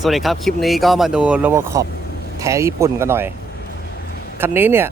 สวัสดีครับ คลิปนี้ก็มาดูโรบอคอปแท้ญี่ปุ่นกันหน่อย คันนี้เนี่ย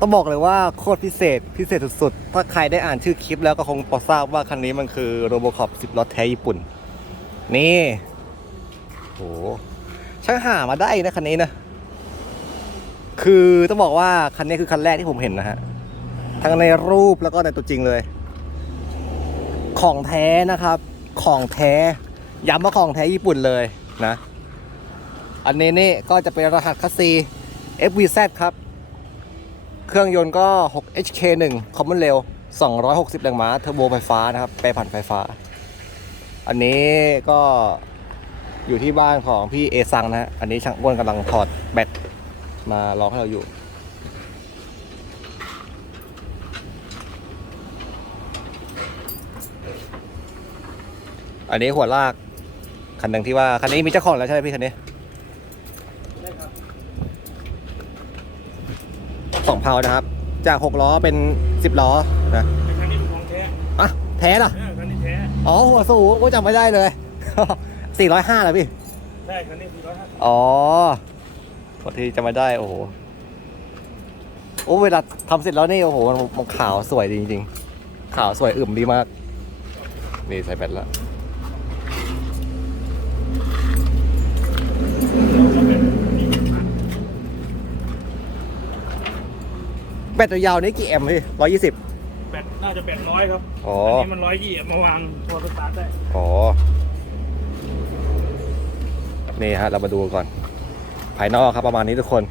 ต้องบอกเลยว่าโคตรพิเศษพิเศษสุดๆ ถ้าใครได้อ่านชื่อคลิปแล้วก็คงพอทราบว่าคันนี้มันคือโรบอคอป10ล้อแท้ญี่ปุ่น นี่โหช่างหามาได้นะคันนี้นะ คือต้องบอกว่าคันนี้คือคันแรกที่ผมเห็นนะฮะ ทั้งในรูปแล้วก็ในตัวจริงเลย ของแท้นะครับ ของแท้ย้ำว่าของแท้ญี่ปุ่นเลยนะ อันนี้นี่ก็จะเป็นรหัสคัสซี FVZ ครับ เครื่องยนต์ก็ 6 HK1 Common Rail 260 แรงม้าเทอร์โบไฟฟ้านะครับแปรผันไฟฟ้า อันนี้ก็อยู่ที่บ้านของพี่เอซังนะฮะ อันนี้ช่างอ้วนกำลังถอดแบตมารอให้เราอยู่ อันนี้หัวลากคันหนึ่งที่ว่า คันนี้มีเจ้าของแล้วใช่ไหมพี่คันนี้ สองเพานะครับ จากหกล้อเป็นสิบล้อนะคันนี้เป็นของแท้อะแท้เหรอเออคันนี้แท้อ๋อหัวสูงก็จำไม่ได้เลยสี่ร้อยห้าเหรอพี่ใช่คันนี้สี่ร้อยห้าสิบอ๋อพอทีจำไม่ได้โอ้โหโอ้เวลาทำเสร็จแล้วนี่โอ้โหมันมันขาวสวยดีจริงๆขาวสวยอึมดีมาก นี่ใส่แบตแล้ว แบตตัวยาวนี่กี่แอมป์พี่ร้อยยี่สิบแบตน่าจะแบตร้อยครับอ๋ออันนี้มันร้อยยี่มาวางตัวสตาร์ทได้อ๋อนี่ฮะเรามาดูก่อน ภายนอกครับประมาณนี้ทุกคน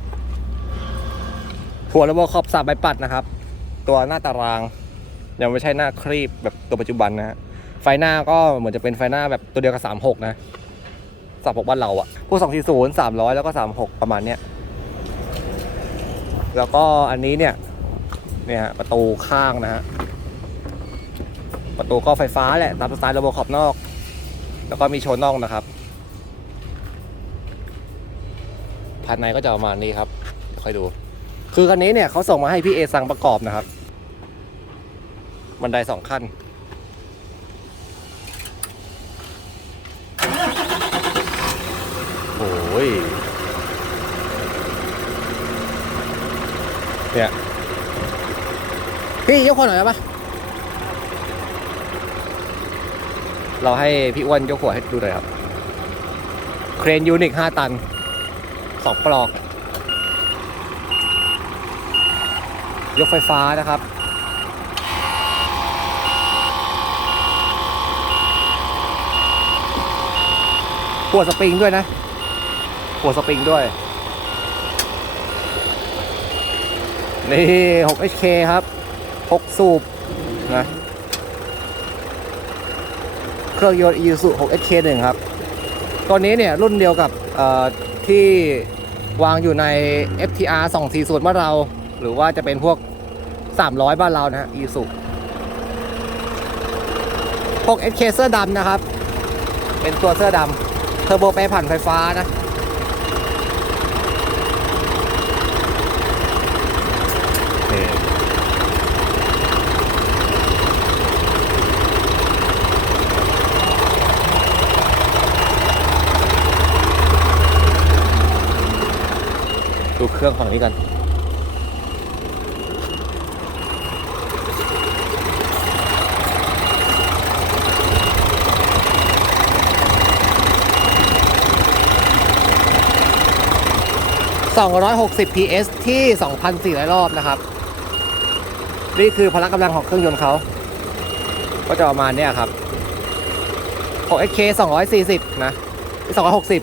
หัวระบบขอบสามใบปัดนะครับ ตัวหน้าตาราง ยังไม่ใช่หน้าครีบแบบตัวปัจจุบันนะฮะไฟหน้าก็เหมือนจะเป็นไฟหน้าแบบตัวเดียวกับ 36 นะ36บ้านเราอะพวก240 300 แล้วก็ 36 ประมาณเนี้ยแล้วก็อันนี้เนี่ย เนี่ยประตูข้างนะฮะประตูก็ไฟฟ้าแหละตามสไตล์ระบบขอบนอก แล้วก็มีโชว์น่องนะครับภายในก็จะประมาณนี้ครับเดี๋ยวค่อยดู คือคันนี้เนี่ยเขาส่งมาให้พี่เอสั่งประกอบนะครับ บันไดสองขั้นโอ้ยเนี่ย พี่ยกคนหน่อยได้ปะเราให้พี่อ้วนยกหัวให้ดูหน่อยครับ เครนยูนิค5ตัน2ปลอก ยกไฟฟ้านะครับหัวสปริงด้วยนะหัวสปริงด้วย นี่ 6HK ครับ 6 สูบนะเครื่องยนต์ Isuzu 6 HK1 ครับ ตัวนี้เนี่ยรุ่นเดียวกับที่วางอยู่ใน FTR 240บ้านเรา หรือว่าจะเป็นพวก 300 บ้านเรานะ Isuzu พวก HK เสื้อดำนะครับ เป็นตัวเสื้อดำเทอร์โบแปรผันไฟฟ้านะ ดูเครื่องฝั่งนี้กัน260 PS ที่ 2,400 รอบนะครับ นี่คือพละกำลังของเครื่องยนต์เขา ก็จะประมาณเนี้ยครับ 6SK 240 นะ 260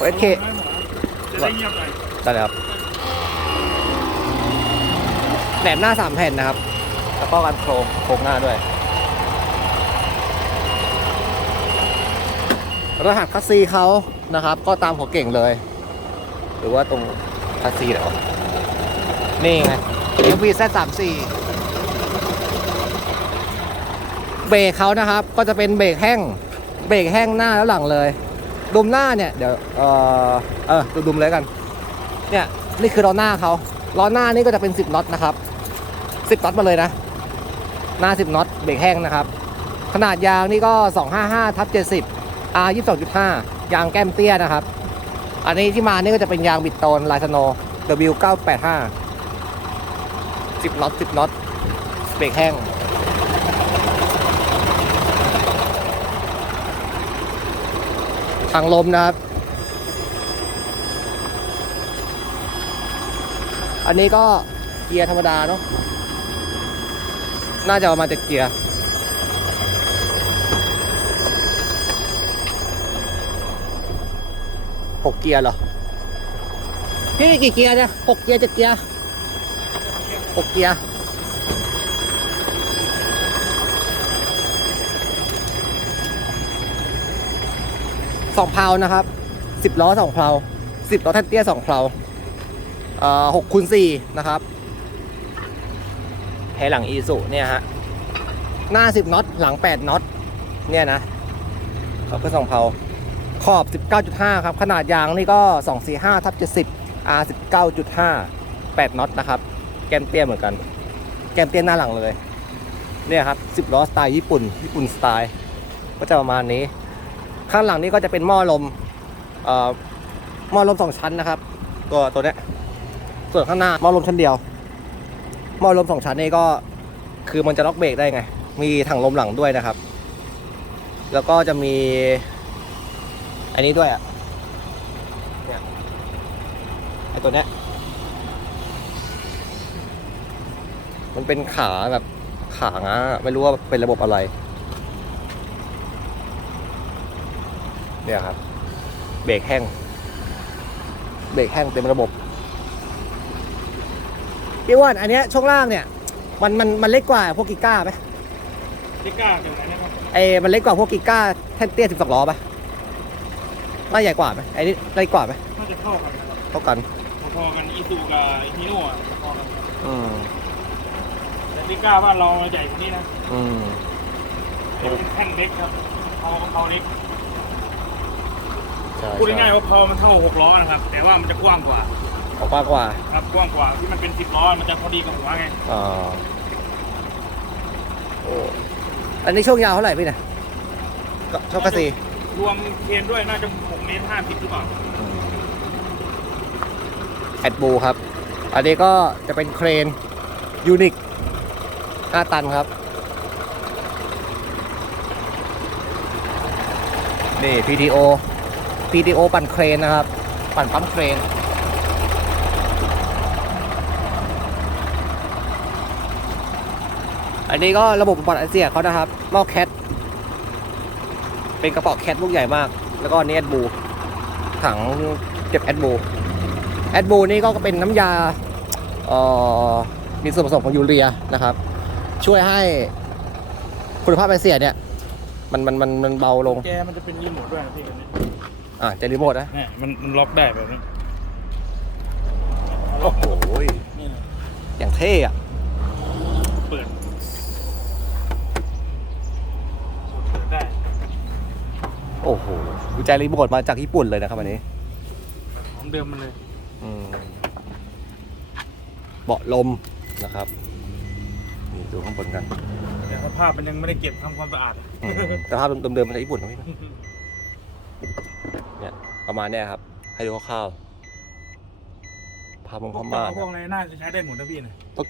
6SK จะได้เงียบหน่อย ได้เลยครับแหนมหน้าสามแผ่นนะครับ แล้วก็กันโครงโครงหน้าด้วย รหัสคัสซีเขานะครับ ก็ตามหัวเก่งเลย หรือว่าตรงคัสซีเหรอนี่ไง MVZ 3 4เบรกเขานะครับ ก็จะเป็นเบรกแห้ง เบรกแห้งหน้าแล้วหลังเลย ดุมหน้าเนี่ย เดี๋ยว เออเออดูดุมเลยกัน เนี่ยนี่คือล้อหน้าเขาล้อหน้านี่ก็จะเป็น 10น็อตนะครับ10น็อตมาเลยนะ หน้า 10น็อตเบรกแห้งนะครับ ขนาดยางนี่ก็ 255ทับ70 R 22.5 ยางแก้มเตี้ยนะครับ อันนี้ที่มานี่ก็จะเป็นยางบิดโตนลายสโน W985 10น็อต10น็อตเบรกแห้งทางลมนะครับ อันนี้ก็เกียร์ธรรมดาเนาะน่าจะประมาณเจ็ดเกียร์หกเกียร์เหรอพี่กี่เกียร์เนี่ยหกเกียร์เจ็ดเกียร์หกเกียร์สองเพลานะครับสิบล้อสองเพลาสิบล้อแท่นเตี้ยสองเพลา หกคูณสี่นะครับแพหลังอีสุเนี่ยฮะหน้าสิบน็อตหลังแปดน็อตเนี่ยนะเขาก็สองเพลาขอบ 19.5 ครับ ขนาดยางนี่ก็ 245ทับ70 R 19.5 8น็อตนะครับ แกมเตี้ยเหมือนกัน แกมเตี้ยหน้าหลังเลย เนี่ยครับ 10ล้อสไตล์ญี่ปุ่น ญี่ปุ่นสไตล์ ก็จะประมาณนี้ ข้างหลังนี้ก็จะเป็นหม้อลมเอ่อหม้อลมสองชั้นนะครับ ตัวตัวเนี้ย ส่วนข้างหน้าหม้อลมชั้นเดียวหม้อลมสองชั้นนี่ก็คือมันจะล็อกเบรกได้ไง มีถังลมหลังด้วยนะครับ แล้วก็จะมี อันนี้ด้วยอะเนี่ยไอตัวเนี้ยมันเป็นขาแบบขาง้าไม่รู้ว่าเป็นระบบอะไร เนี่ยครับ เบรกแห้ง เบรกแห้งเต็มระบบ พี่อ้วนอันเนี้ยช่วงล่างเนี่ยมันมันมันเล็กกว่าพวกกิก้าไหมทิก้าเดี๋ยวไหนนะครับไอ้มันเล็กกว่าพวกกิก้าแท่นเตี้ยสิบสองล้อปะน่าใหญ่กว่าไหมไอ้นี่เล็กกว่าไหมน่าจะเท่ากันนะครับเท่ากันพอๆกันอีซูกับฮีโน่อะพอกันอืมแต่ทิก้าบ้านเราใหญ่กว่านี้นะอืมเป็นแท่นเล็กครับเพาเพาเล็กใช่พูดง่ายๆว่าเพามันเท่าหกล้อนะครับ แต่ว่ามันจะกว้างกว่า ออกมากกว่าครับกว้างกว่าที่มันเป็นสิบล้อมันจะพอดีกับหัวไงอ่าโอ้อันนี้ช่วงยาวเท่าไหร่พี่เนี่ยก็ช่วงกระสีรวมเคนด้วยน่าจะหกเมตรห้าสิบหรือเปล่าแอดบูครับ อันนี้ก็จะเป็นเครนยูนิค5ตันครับ นี่ PTO PTO ปั่นเครนนะครับ ปั่นปั๊มเครน อันนี้ก็ระบบบำบัดไอเสียเขานะครับหม้อแคทเป็นกระเป๋าแคทลูกใหญ่มาก แล้วก็อันนี้แอดบูถังเก็บแอดบูแอดบูนี่ก็เป็นน้ำยาเอ่อมีส่วนผสมของยูเรียนะครับ ช่วยให้คุณภาพไอเสียเนี่ย มันมันมันมันเบาลงแกมันจะเป็นรีโมทด้วยนะพี่กันนี้อ่าเจรีโมทนะเนี่ยมันมันล็อกได้แบบนี้โอ้โหนี่นะอย่างเท่อะ เปิดเปิดได้ โอ้โหกุญแจรีโมทมาจากญี่ปุ่นเลยนะครับอันนี้ของเดิมมันเลยอืมเบาะลมนะครับนี่ดูข้างบนกันแต่สภาพมันยังไม่ได้เก็บทำความสะอาดอืมสภาพเดิมๆมาจากญี่ปุ่นนะพี่นะเนี่ยประมาณเนี้ยครับ ให้ดูคร่าวๆภาพมุมพวพกม่าต่อพวกนะอะไรน่าจะใช้ได้หมดนะพี่นะพวก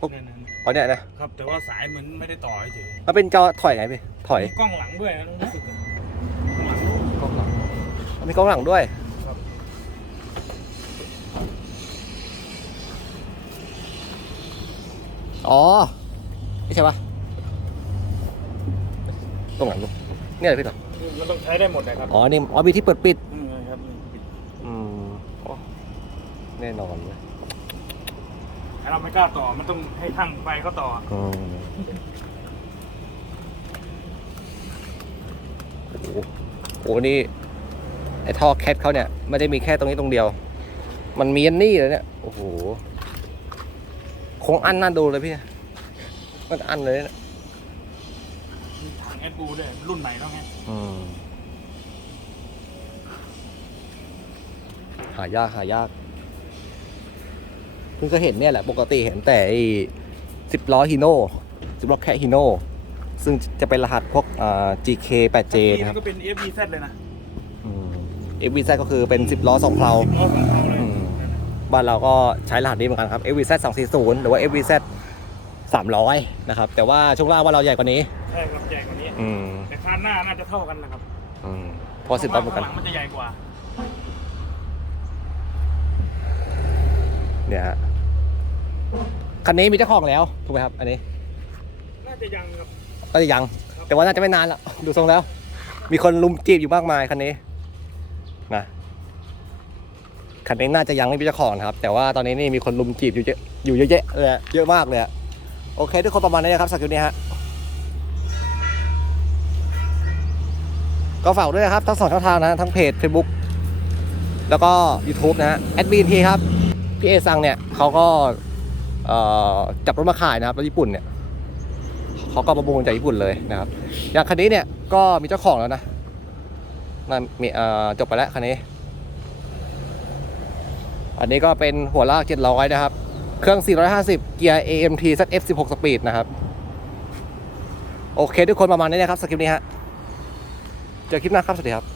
พวกนั่นๆเพราะเนี่ยนะครับ แต่ว่าสายเหมือนไม่ได้ต่อเฉยมันเป็นจอถอยไงพี่ถอย มีกล้องหลังด้วยนะรู้สึกอะกล้องหลัง มันมีกล้องหลังด้วยครับอ๋อ ไม่ใช่ปะตรงหลังลูกเนี่ยเหรอพี่เหรอมันต้องใช้ได้หมดนะครับอ๋อนี่อ๋อมีที่เปิดปิด อืมครับนี่ปิดอืมอ๋อแน่นอนเลยถ้าเราไม่กล้าต่อ มันต้องให้ช่างไฟเขาต่ออืมโอ้โหโอ้โหนี่ ไอ้ท่อแคทเขาเนี่ยไม่ได้มีแค่ตรงนี้ตรงเดียว มันมีอันนี่เลยเนี่ยโอ้โหคงอันน่าดูเลยพี่มันอันเลยนะมีถังแอดบูด้วยรุ่นใหม่แล้วไงอืมหายากหายากเพิ่งเคยเห็นเนี่ยแหละปกติเห็นแต่ไอ้สิบล้อฮีโน่สิบล้อแค่ฮีโน่ซึ่งจะเป็นรหัสพวกอ่า GK 8J นี่นะครับก็เป็น FBZ เลยนะอืม FVZ ก็คือเป็น 10 ล้อสองเพลาล้อของเขาเลยอืมบ้านเราก็ใช้รหัสนี้เหมือนกันครับ FVZ 240 หรือว่า FVZ 300 นะครับ แต่ว่าช่วงล่างว่าเราใหญ่กว่านี้ ใช่ครับใหญ่กว่านี้ อืมแต่คานหน้าน่าจะเท่ากันนะครับอืมเพอสิบล้อเหมือนกัน ข้างหลังมันจะใหญ่กว่า เนี่ยฮะคันนี้มีเจ้าของแล้ว ถูกไหมครับ อันนี้น่าจะยังครับ ก็จะยัง แต่ว่าน่าจะไม่นานแล้วดูทรงแล้ว มีคนลุมจีบอยู่มากมายคันนี้นะ คันนี้น่าจะยังไม่มีเจ้าของครับ แต่ว่าตอนนี้นี่มีคนลุมจีบอยู่เยอะอยู่เยอะแยะเลยเยอะมากเลยโอเค ทุกคนประมาณนี้นะครับสักครู่นี้ฮะก็ฝากด้วยนะครับ ทั้งสองช่องทางนะ ทั้งเพจ Facebook แล้วก็ YouTube นะฮะแอดบีนทีครับ พี่เอซังเนี่ยเขาก็จับรถมาขายนะครับรถญี่ปุ่นเนี่ยเขาก็ประมูลจากญี่ปุ่นเลยนะครับ อย่างคันนี้เนี่ยก็มีเจ้าของแล้วนะนั่นมีจบไปแล้วคันนี้ อันนี้ก็เป็นหัวลาก 700 นะครับ เครื่อง 450 เกียร์ AMT ZF 16 สปีดนะครับ โอเคทุกคนประมาณนี้นะครับสคริปต์นี้ฮะ เจอคลิปหน้าครับ สวัสดีครับ